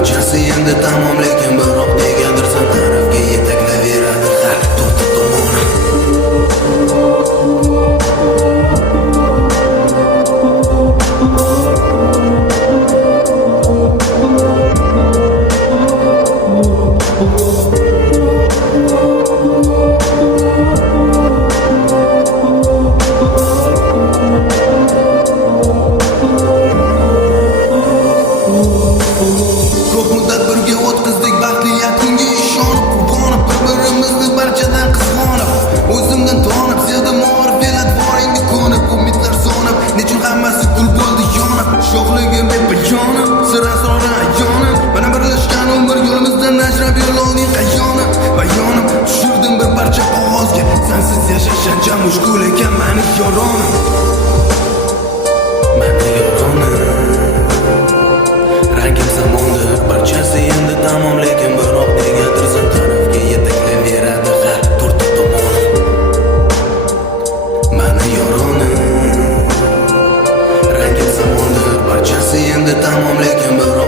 barchasi endi tamom, lekin biroq negadir san tarafga yetaklayveradi har to'rtta tomonim. Ko'p muddat birga o'tkazdik, baxtli yakuniga ishonib, qurbonib, bir-birimizni barchadan qizg'onib, o'zimdan tonib, sevdim orif elat boringni ko'nib, umidlar so'nib, nechun hammasi kul bo'ldi yonib, sho'xligim bepoyon, sir asrori ayonim, mana birlashgan umr yo'limizdan ajrab yo'l olding qayonim, bayonim, tushirdim bir parcha qog'ozga, sensiz yashash ancha mushkul ekan mani yoronim. Rangim zamondir, barchasi endi tamom, lekin biroq negadir san tarafga yetaklayveradi har to'rtta tomonim. Mani yoronim. Rangim zamondir, barchasi endi tamom, lekin biroq